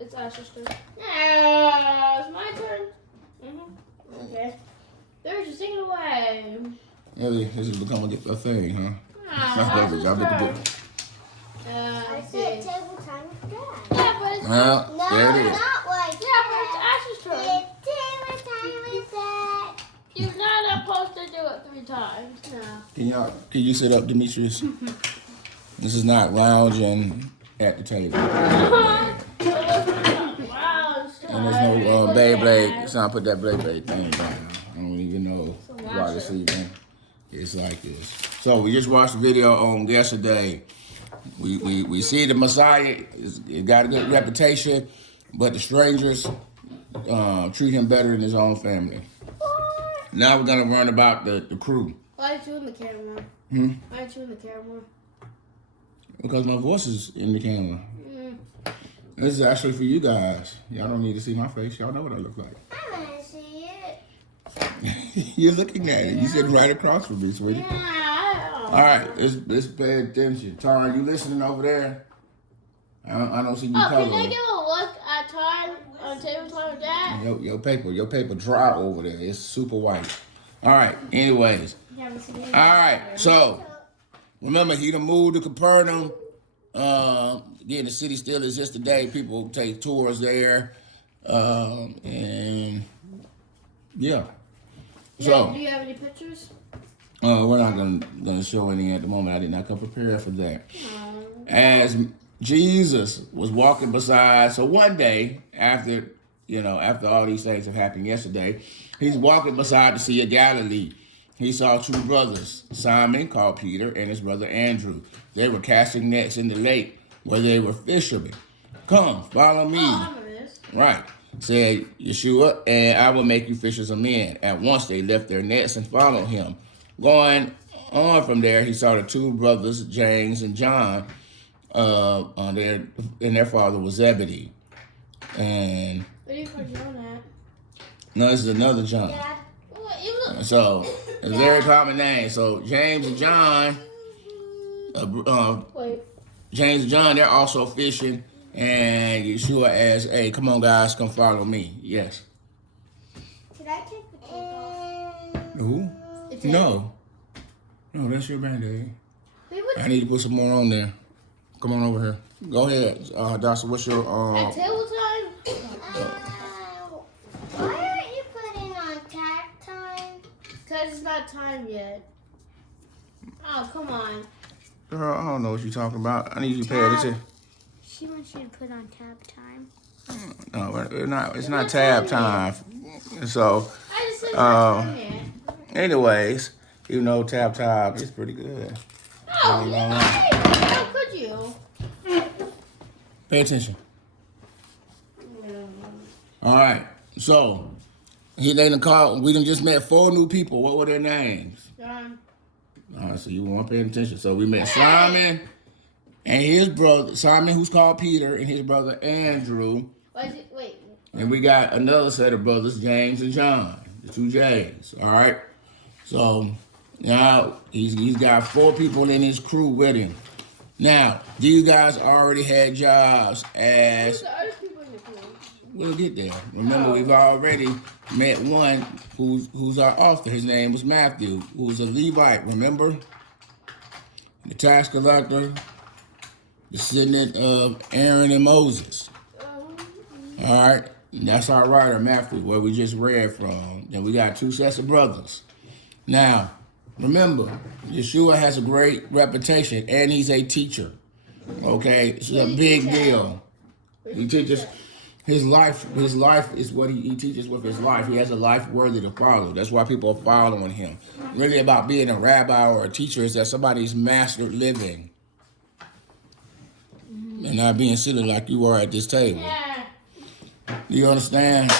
It's Asher's turn. Yeah, it's my turn. Okay. They're just taking it away. Really, this has become a thing, huh? Asher's turn. I said table time with Dad. Yeah, but it's Well, there it is. Not like yeah, but it's Asher's turn. It's table time with Dad. You're not supposed to do it 3 times. No. Can you sit up, Demetrius? This is not lounging at the table. Wow, And there's no Beyblade. So I put that Beyblade thing down. I don't even know why this even is like this. So we just watched the video on yesterday. We see the Messiah. He got a good reputation, but the strangers treat him better than his own family. Now we're gonna learn about the crew. Why aren't you in the camera? Why aren't you in the camera? Because my voice is in the camera. This is actually for you guys. Y'all don't need to see my face. Y'all know what I look like. I want to see it. You're looking at it. You're sitting right across from me, sweetie. Yeah. All right, let's pay attention. Tara, you listening over there? I don't see you Can coloring. I give a look at time on table time with Dad? Your paper dry over there. It's super white. All right. Anyways. All right. So remember, he done moved to Capernaum. Again, the city still exists today. People take tours there, and yeah. So do you have any pictures? we're not gonna show any at the moment. I did not come prepared for that. As Jesus was walking beside, so one day after all these things have happened yesterday, he's walking beside the Sea of Galilee. He saw 2 brothers, Simon, called Peter, and his brother Andrew. They were casting nets in the lake where they were fishermen. Come, follow me. Oh, I remember this. Right, said Yeshua, and I will make you fishers of men. At once they left their nets and followed him. Going on from there, he saw the 2 brothers, James and John, and their father was Zebedee. And What do you put John at? no, this is another John. Dad. So it's a very common name. So James and John, James and John, they're also fishing. And Yeshua asks, "Hey, come on, guys, come follow me." Yes. Should I take the tape off? Who? No, that's your Band-Aid. I need to put some more on there. Come on over here. Go ahead, Dawson. What's your At table time? Why aren't you putting on tag time? Because it's not time yet. Oh, come on. Girl, I don't know what you're talking about. I need you to pay attention. She wants you to put on tab time. No, it's not tab time. So, I just said it's not time yet. anyways, you know, tab time is pretty good. Oh, how could you? Pay attention. All right. So, we done just met 4 new people. What were their names? John. All right, so you weren't paying attention. So we met Simon and his brother, Simon, who's called Peter, and his brother Andrew. Wait. And we got another set of brothers, James and John, the 2 J's. All right. So now he's got 4 people in his crew with him. Now, these guys already had jobs as. Who's the other people in the crew? We'll get there. Remember, we've already met one who's our author. His name was Matthew, who's a Levite. Remember? The tax collector, descendant of Aaron and Moses. All right? That's our writer, Matthew, where we just read from. Then we got 2 sets of brothers. Now, remember, Yeshua has a great reputation, and he's a teacher. Okay? It's a big deal. He teaches. His life is what he teaches with his life. He has a life worthy to follow. That's why people are following him. Really about being a rabbi or a teacher is that somebody's mastered living. And not being silly like you are at this table. Yeah. Do you understand?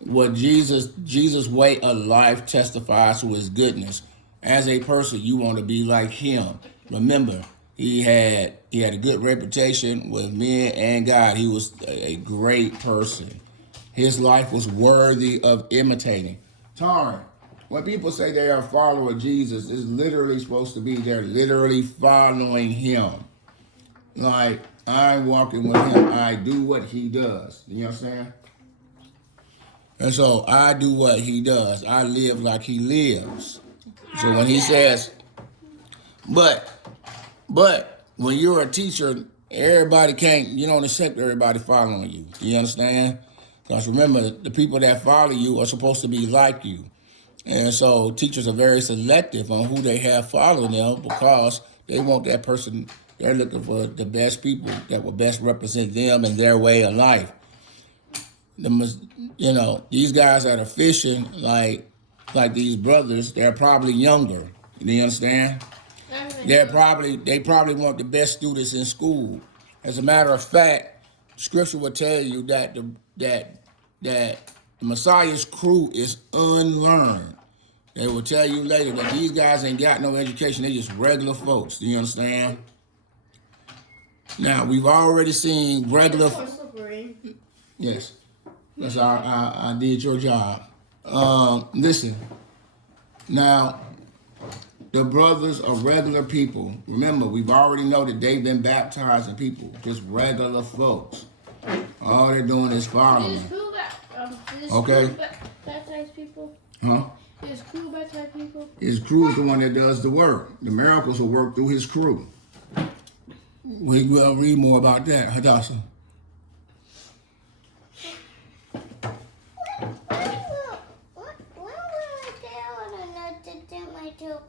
What Jesus' way of life testifies to his goodness. As a person, you want to be like him. Remember, he had a good reputation with men and God. He was a great person. His life was worthy of imitating. Taryn, when people say they are a follower of Jesus, it's literally supposed to be they're literally following him. Like, I'm walking with him. I do what he does. You understand? And so I do what he does. I live like he lives. So when he says, but when you're a teacher, you don't accept everybody following you. You understand? Because remember, the people that follow you are supposed to be like you. And so teachers are very selective on who they have following them because they want that person, they're looking for the best people that will best represent them and their way of life. These guys that are fishing, like these brothers, they're probably younger. Do you understand? They probably want the best students in school. As a matter of fact, Scripture will tell you that the Messiah's crew is unlearned. They will tell you later that these guys ain't got no education. They just regular folks. Do you understand? Now we've already seen regular. Yes, that's I did your job. Listen. Now, the brothers are regular people. Remember, we've already know that they've been baptizing people, just regular folks. All they're doing is following. Okay. Baptize people. Huh? His crew baptize people. His crew is the one that does the work. The miracles will work through his crew. We will read more about that, Hadassah.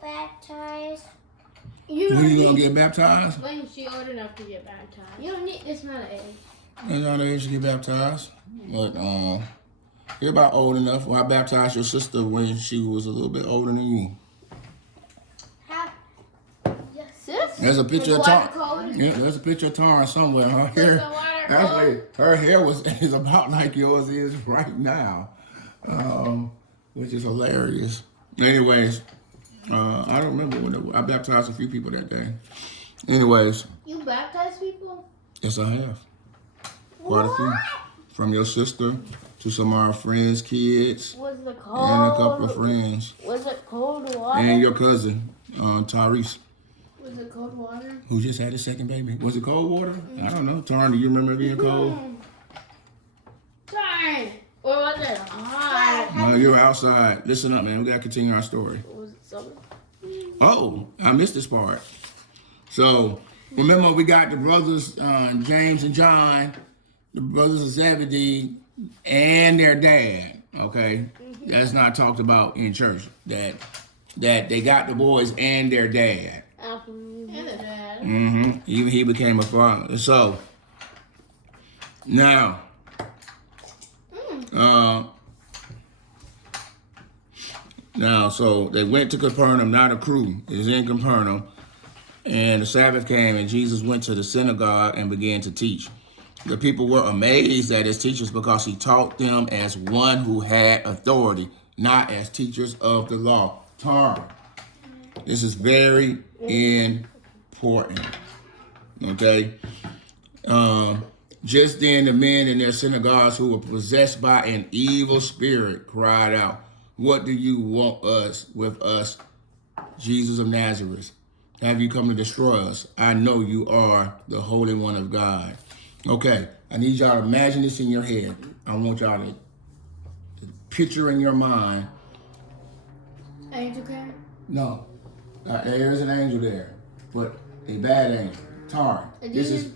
Baptized. When you gonna get baptized? When she's old enough to get baptized. You don't need. It's not an age. It's not an age to get baptized, but you're about old enough. Well, I baptized your sister when she was a little bit older than you. Sis? There's a picture of Tara. Yeah, there's a picture of Tara somewhere. Her hair is about like yours is right now, which is hilarious. Anyways. I don't remember when I baptized a few people that day. Anyways. You baptized people? Yes, I have. Quite a few. From your sister to some of our friends' kids. Was it cold? And a couple of friends. Was it cold water? And your cousin, Tyrese. Was it cold water? Who just had his second baby. Was it cold water? I don't know. Taryn, do you remember it being cold? Taryn! Or was it hot? No, you were outside. Listen up, man. We got to continue our story. Oh, I missed this part. So, remember we got the brothers, James and John, the brothers of Zebedee, and their dad, okay? That's not talked about in church, that they got the boys and their dad. And the dad. Even he became a father. So, now, so they went to Capernaum, not a crew. It was in Capernaum. And the Sabbath came, and Jesus went to the synagogue and began to teach. The people were amazed at his teachers because he taught them as one who had authority, not as teachers of the law. Tara, this is very important. Okay? Just then the men in their synagogues who were possessed by an evil spirit cried out, "What do you want with us, Jesus of Nazareth? Have you come to destroy us? I know you are the Holy One of God." Okay, I need y'all to imagine this in your head. I want y'all to picture in your mind. Angel came? No, there is an angel there, but a bad angel. Tar. This is,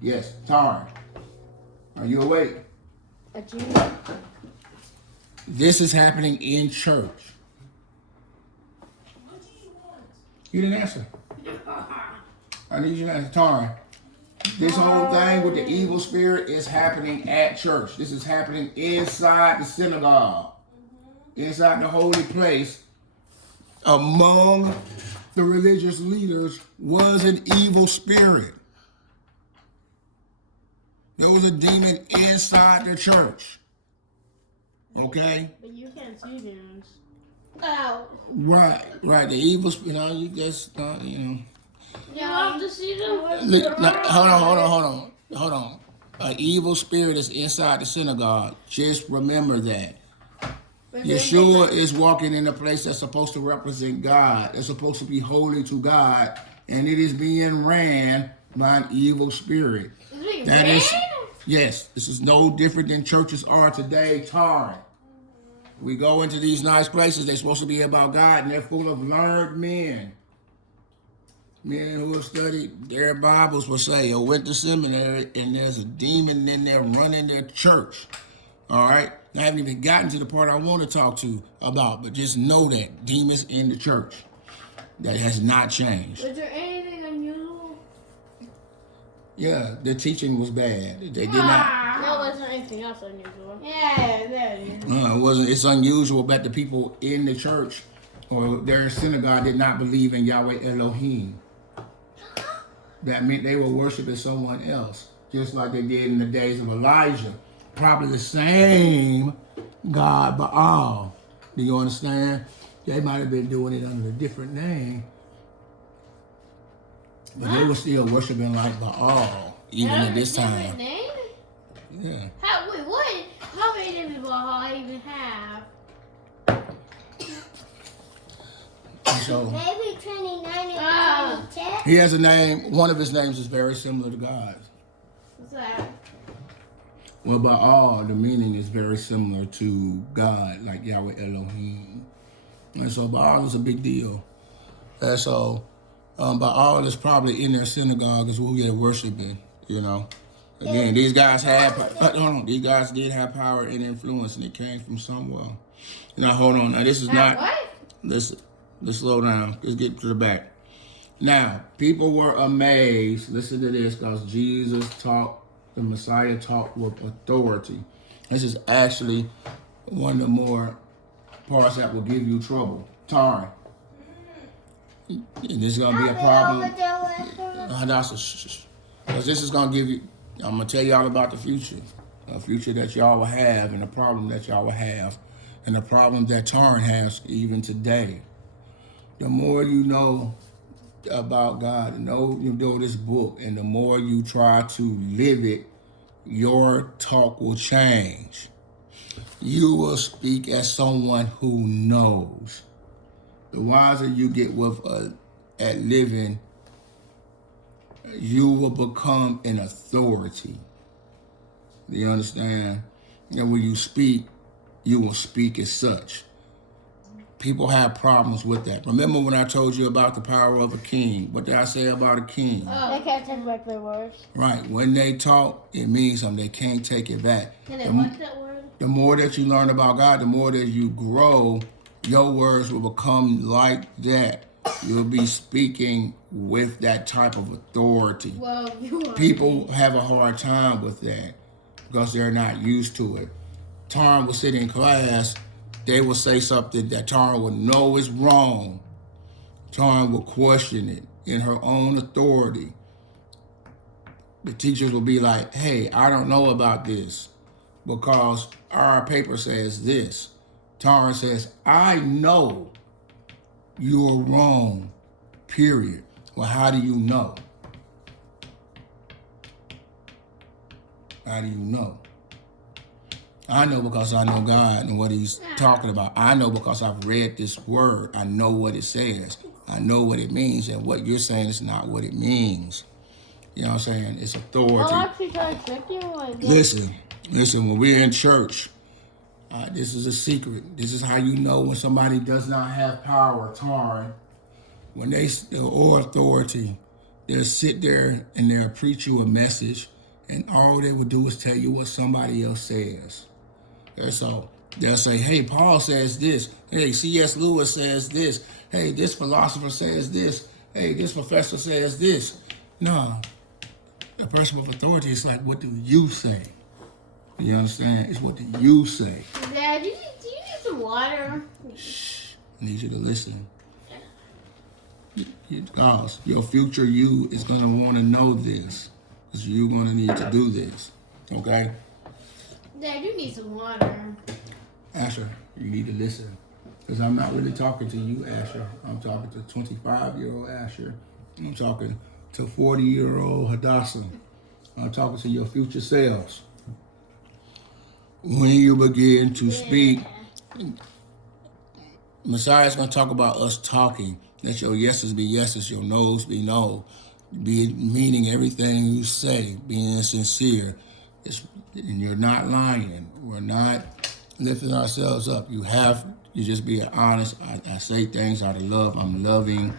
yes, Tar. Are you awake? A demon? This is happening in church. You didn't answer. I need you to answer. Tara, this whole thing with the evil spirit is happening at church. This is happening inside the synagogue. Inside the holy place. Among the religious leaders was an evil spirit. There was a demon inside the church. Okay? But you can't see demons. Oh. Right. The evil spirit, you just, You have to see them? Hold on. An evil spirit is inside the synagogue. Just remember that. Yeshua is walking in a place that's supposed to represent God. It's supposed to be holy to God. And it is being ran by an evil spirit. That is, yes, this is no different than churches are today, Tarn. We go into these nice places, they're supposed to be about God, and they're full of learned men. Men who have studied their Bibles will say, or went to seminary, and there's a demon in there running their church. All right? I haven't even gotten to the part I want to talk to about, but just know that demons in the church. That has not changed. Was there anything unusual? Yeah, the teaching was bad. They did not. No, wasn't anything else unusual. Yeah, there it is. It wasn't. It's unusual that the people in the church or their synagogue did not believe in Yahweh Elohim. That meant they were worshiping someone else, just like they did in the days of Elijah. Probably the same God, Baal. Do you understand? They might have been doing it under a different name, but they were still worshiping like Baal, even at this time. Name? Yeah. Wait, what? How many names does Baal even have? So Maybe 29 and 10. he has a name. One of his names is very similar to God's. What's that? Well, Baal, the meaning is very similar to God, like Yahweh Elohim. And so Baal is a big deal. And so Baal is probably in their synagogue is who they're worshiping, you know. Again, these guys these guys did have power and influence, and it came from somewhere. Now, hold on. Now, this is not... What? Let's slow down. Let's get to the back. Now, people were amazed. Listen to this, because Jesus taught, the Messiah taught with authority. This is actually one of the more parts that will give you trouble. Tarn. And this is going to be a problem. Because this is going to give you, I'm going to tell y'all about the future. A future that y'all will have, and a problem that y'all will have, and the problem that Tarn has even today. The more you know about God, you know this book, and the more you try to live it, your talk will change. You will speak as someone who knows. The wiser you get at living, you will become an authority. Do you understand? And when you speak, you will speak as such. People have problems with that. Remember when I told you about the power of a king? What did I say about a king? They can't take back their words. Right. When they talk, it means something. They can't take it back. Can they watch that word? The more that you learn about God, the more that you grow, your words will become like that. You'll be speaking with that type of authority. Well, People have a hard time with that because they're not used to it. Tarn will sit in class, they will say something that Tarn will know is wrong. Tarn will question it in her own authority. The teachers will be like, hey, I don't know about this because our paper says this. Tarn says, I know you're wrong, period. Well, how do you know? How do you know? I know because I know God and what he's talking about. I know because I've read this word. I know what it says. I know what it means, and what you're saying is not what it means. You know what I'm saying? It's authority. I'll actually try to trick you. Listen, when we're in church, this is a secret. This is how you know when somebody does not have power, Tarn. When or authority, they'll sit there and they'll preach you a message, and all they will do is tell you what somebody else says. And so they'll say, hey, Paul says this. Hey, C.S. Lewis says this. Hey, this philosopher says this. Hey, this professor says this. No, the person with authority is like, what do you say? You understand? It's what do you say? Dad, do you need some water? Shh, I need you to listen. Because your future you is going to want to know this. Because you're going to need to do this. Okay? Dad, you need some water. Asher, you need to listen. Because I'm not really talking to you, Asher. I'm talking to 25-year-old Asher. I'm talking to 40-year-old Hadassah. I'm talking to your future selves. When you begin to speak, Messiah's going to talk about us talking. Let your yeses be yeses, your no's be no. Be meaning everything you say, being sincere. And you're not lying. We're not lifting ourselves up. You just be honest. I say things out of love. I'm loving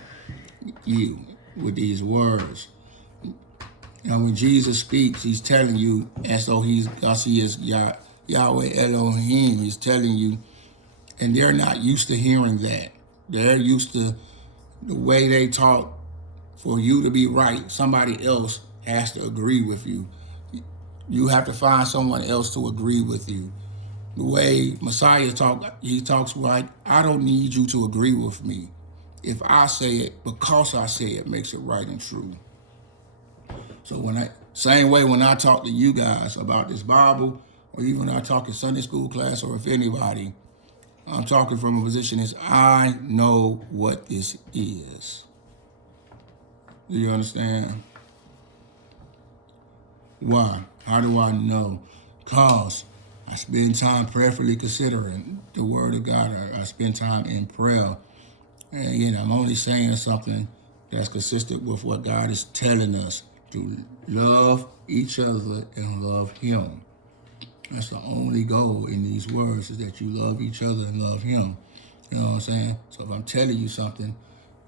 you with these words. When Jesus speaks, he's telling you as though he is Yahweh Elohim. He's telling you, and they're not used to hearing that. They're used to the way they talk. For you to be right, somebody else has to agree with you. You have to find someone else to agree with you. The way Messiah he talks like, I don't need you to agree with me. If I say it, because I say it, makes it right and true. So same way when I talk to you guys about this Bible, or even when I talk in Sunday school class, or if anybody, I'm talking from a position is I know what this is. Do you understand? Why? How do I know? Because I spend time prayerfully considering the Word of God. I spend time in prayer. And again, I'm only saying something that's consistent with what God is telling us, to love each other and love Him. That's the only goal in these words, is that you love each other and love Him. You know what I'm saying? So if I'm telling you something,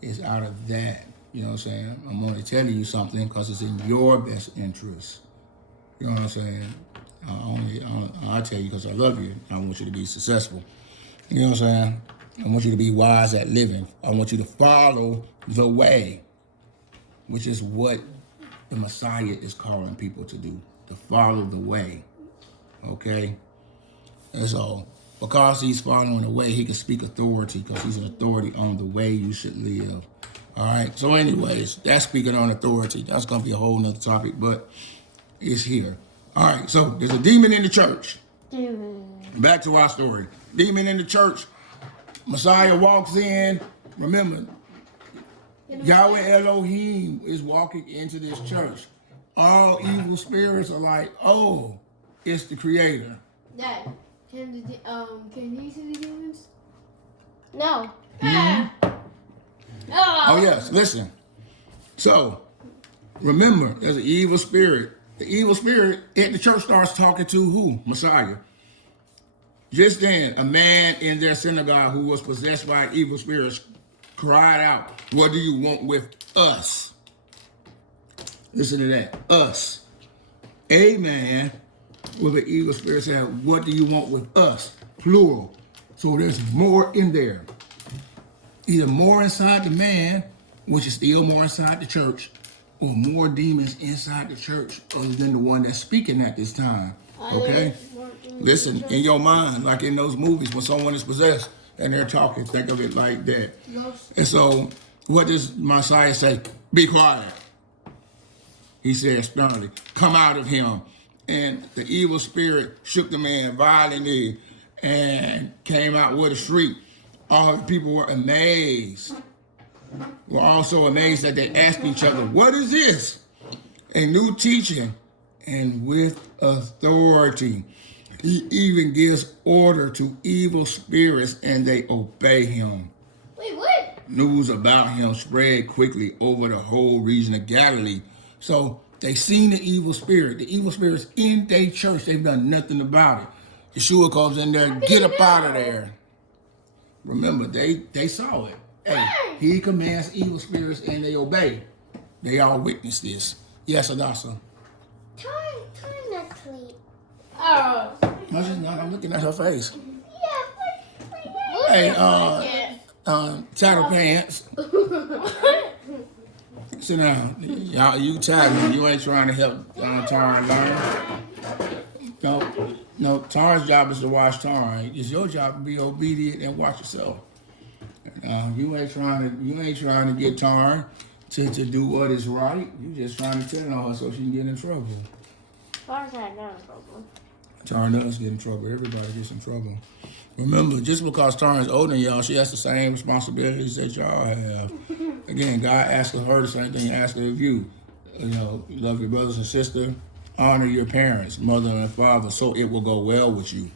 it's out of that. You know what I'm saying? I'm only telling you something because it's in your best interest. You know what I'm saying? I tell you because I love you. I want you to be successful. You know what I'm saying? I want you to be wise at living. I want you to follow the way, which is what the Messiah is calling people to do, to follow the way. Okay? And so, because he's following the way, he can speak authority, because he's an authority on the way you should live. All right? So anyways, that's speaking on authority. That's going to be a whole nother topic, but it's here. All right, so there's a demon in the church. Back to our story. Demon in the church. Messiah walks in. Remember, Yahweh Elohim is walking into this church. All evil spirits are like, oh, it's the Creator. Dad, can you see the demons? No. Mm-hmm. Oh, yes, listen. So, remember, there's an evil spirit. The evil spirit at the church starts talking to who? Messiah. Just then, a man in their synagogue who was possessed by evil spirits cried out, "What do you want with us?" Listen to that. Us. A man with an evil spirit said, "What do you want with us?" Plural. So there's more in there. Either more inside the man, which is still more inside the church, or more demons inside the church other than the one that's speaking at this time. Okay? Listen, in your mind, like in those movies when someone is possessed and they're talking, think of it like that. And so, what does Messiah say? Be quiet. He said sternly, come out of him. And the evil spirit shook the man violently and came out with a shriek. All the people were amazed. Were also amazed that they asked each other, what is this? A new teaching, and with authority. He even gives order to evil spirits and they obey him. Wait, what? News about him spread quickly over the whole region of Galilee. So they seen the evil spirit. The evil spirit's in their church. They've done nothing about it. Yeshua comes in there, get up out of there. Remember, they saw it. Hey, he commands evil spirits and they obey. They all witnessed this. Yes, Adasa. Time not clean. Oh. No, she's not. I'm looking at her face. Yeah, Hey, tattle pants. Sit down. Y'all, you tattling. You ain't trying to help Tara learn. No, Tara's job is to watch Tara. It's your job to be obedient and watch yourself. You ain't trying to get Tara to do what is right. You just trying to tell on her so she can get in trouble. Tara's not in trouble. Tara does get in trouble. Everybody gets in trouble. Remember, just because Tara's older than y'all, she has the same responsibilities that y'all have. Again, God asks her the same thing He asks of you. You know, love your brothers and sisters. Honor your parents, mother and father, so it will go well with you.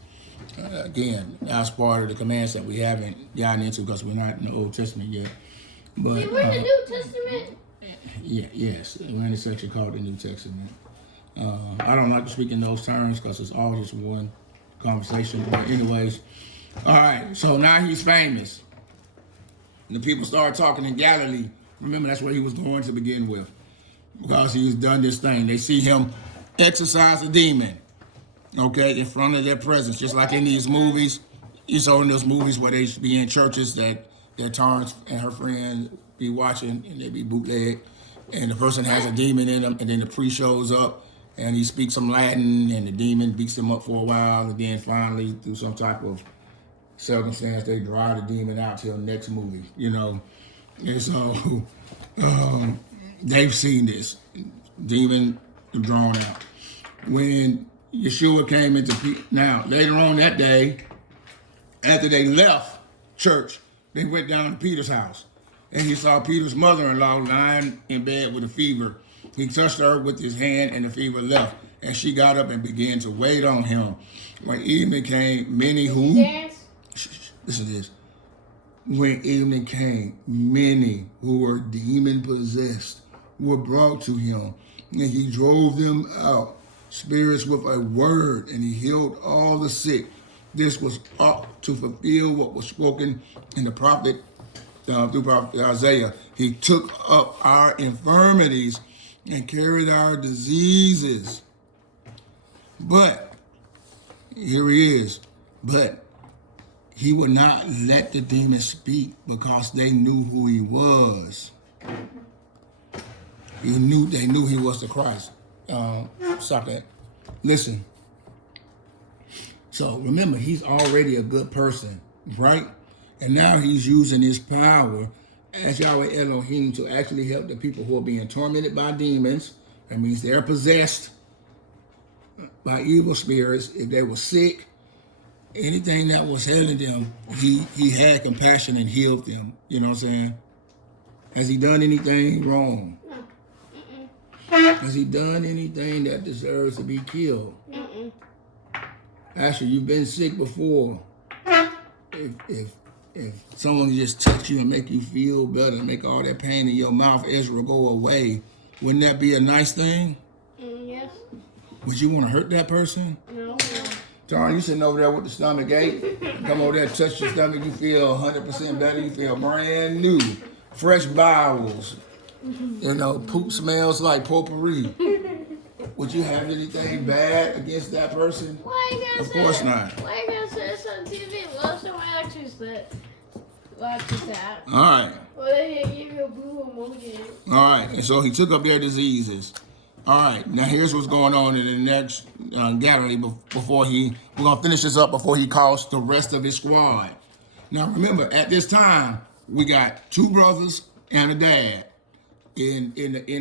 Again, that's part of the commands that we haven't gotten into because we're not in the Old Testament yet. But We're in the New Testament. Yes. We're in a section called the New Testament. I don't like to speak in those terms because it's all just one conversation. But anyways, all right. So now he's famous. And the people start talking in Galilee. Remember, that's where he was going to begin with, because he's done this thing. They see him exorcise a demon, okay, in front of their presence, just like in these movies. You saw in those movies where they used to be in churches that Torrance and her friends be watching, and they be bootleg, and the person has a demon in them, and then the priest shows up, and he speaks some Latin, and the demon beats him up for a while, and then finally, through some type of circumstance, they drive the demon out till next movie, you know. And so they've seen this demon drawn out. When Yeshua came into now later on that day, after they left church, they went down to Peter's house, and he saw Peter's mother-in-law lying in bed with a fever. He touched her with his hand, and the fever left, and she got up and began to wait on him. When evening came, many who listen to this. When evening came, many who were demon-possessed were brought to him, and he drove them out, spirits with a word, and he healed all the sick. This was up to fulfill what was spoken in the prophet, through prophet Isaiah. He took up our infirmities and carried our diseases. But, here he is, but he would not let the demons speak because they knew who he was. They knew he was the Christ. Stop that. Listen. So remember, he's already a good person, right? And now he's using his power as Yahweh Elohim to actually help the people who are being tormented by demons. That means they're possessed by evil spirits. If they were sick, anything that was ailing them, he had compassion and healed them. You know what I'm saying? Has he done anything wrong? No. Has he done anything that deserves to be killed? Actually, you've been sick before. If someone just touch you and make you feel better, make all that pain in your mouth, Ezra, go away, wouldn't that be a nice thing? Yes. Would you want to hurt that person? No. John, you sitting over there with the stomach ache. Come over there, touch your stomach, you feel 100% better. You feel brand new, fresh bowels. You know, poop smells like potpourri. Would you have anything bad against that person? Why you gotta Of say course that? not. Why you gotta say this on TV? Well, someone actually said, watches that. All right. Well, they give you a blue emoji. All right. And so he took up their diseases. All right. Now here's what's going on in the next Galilee before we're going to finish this up before he calls the rest of his squad. Now remember, at this time, we got two brothers and a dad in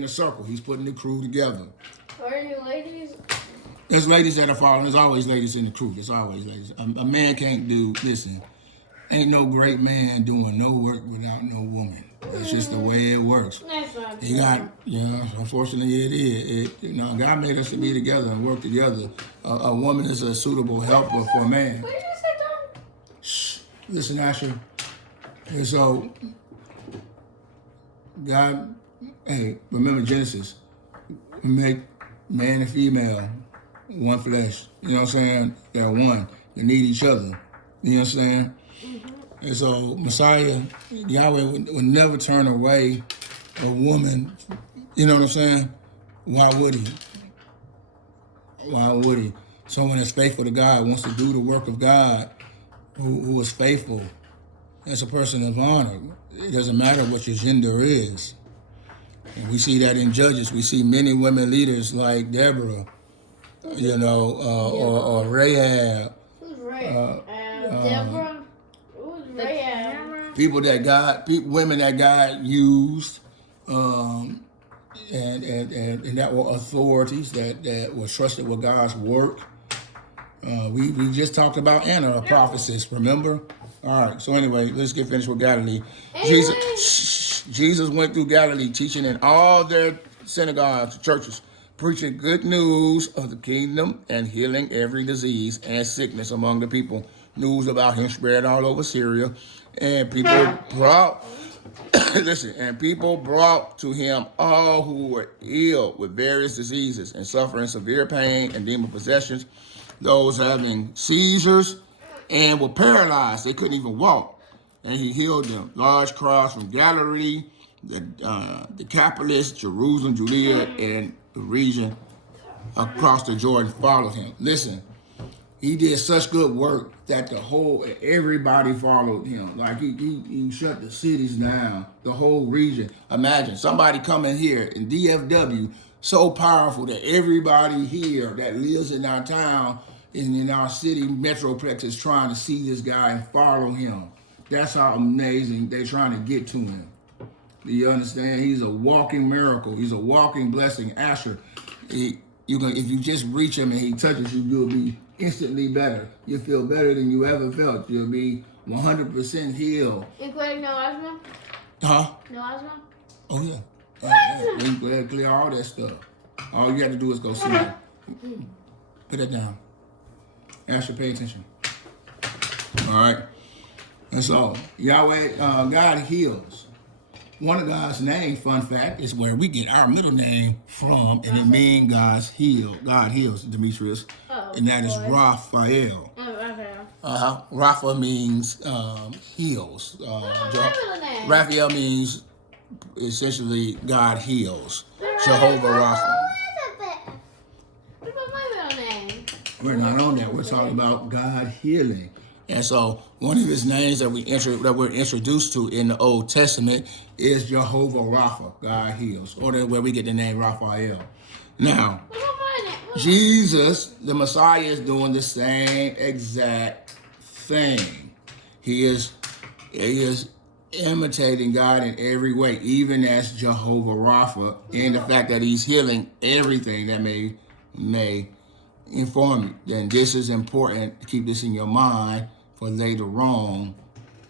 the circle. He's putting the crew together. Are you ladies? There's ladies that are following. There's always ladies in the crew. There's always ladies. A man can't listen, ain't no great man doing no work without no woman. That's just the way it works. That's not true. He got, unfortunately it is. God made us to be together and work together. A woman is a suitable helper for a man. What did you say, Tom? Shh. Listen, Asher. And so, God, remember Genesis. We make man and female, one flesh. You know what I'm saying? They're one. They need each other. You know what I'm saying? Mm-hmm. And so Messiah, Yahweh would never turn away a woman. You know what I'm saying? Why would he? Why would he? Someone that's faithful to God, wants to do the work of God, who is faithful. That's a person of honor. It doesn't matter what your gender is. And we see that in Judges. We see many women leaders like Deborah, or Rahab. Who's Rahab? Deborah? Who's Rahab? Women that God used, and that were authorities that were trusted with God's work. We just talked about Anna, a prophetess, remember? All right, so anyway, let's get finished with Galilee. Jesus went through Galilee, teaching in all their synagogues, churches, preaching good news of the kingdom and healing every disease and sickness among the people. News about him spread all over Syria, and people brought Listen, and people brought to him all who were ill with various diseases and suffering severe pain and demon possessions, those having seizures and were paralyzed. They couldn't even walk. And he healed them. Large crowds from Galilee, the Decapolis, Jerusalem, Judea, and the region across the Jordan followed him. Listen, he did such good work that everybody followed him. Like he shut the cities down, the whole region. Imagine somebody coming here in DFW, so powerful that everybody here that lives in our town and in our city metroplex is trying to see this guy and follow him. That's how amazing they're trying to get to him. Do you understand? He's a walking miracle. He's a walking blessing. Asher, if you just reach him and he touches you, you'll be instantly better. You'll feel better than you ever felt. You'll be 100% healed. Including no asthma? Huh? No asthma? Oh, yeah. You can clear all that stuff. All you have to do is go see him. Put that down. Asher, pay attention. All right? That's all. Yahweh, God heals. One of God's names, fun fact, is where we get our middle name from, and it means God heals, Demetrius. And that is Raphael. Raphael. Rapha means heals. Raphael means essentially God heals. Jehovah Rapha. What's my middle name? We're not on that. We're talking about God healing. And so one of his names that we're introduced to in the Old Testament is Jehovah Rapha, God heals, or where we get the name Raphael. Now, Jesus, the Messiah, is doing the same exact thing. He is imitating God in every way, even as Jehovah Rapha, in the fact that he's healing everything that may inform you. Then this is important to keep this in your mind for later on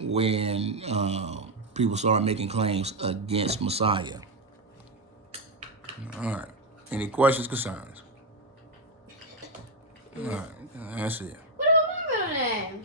when people start making claims against Messiah. All right. Any questions, concerns? All right. That's it.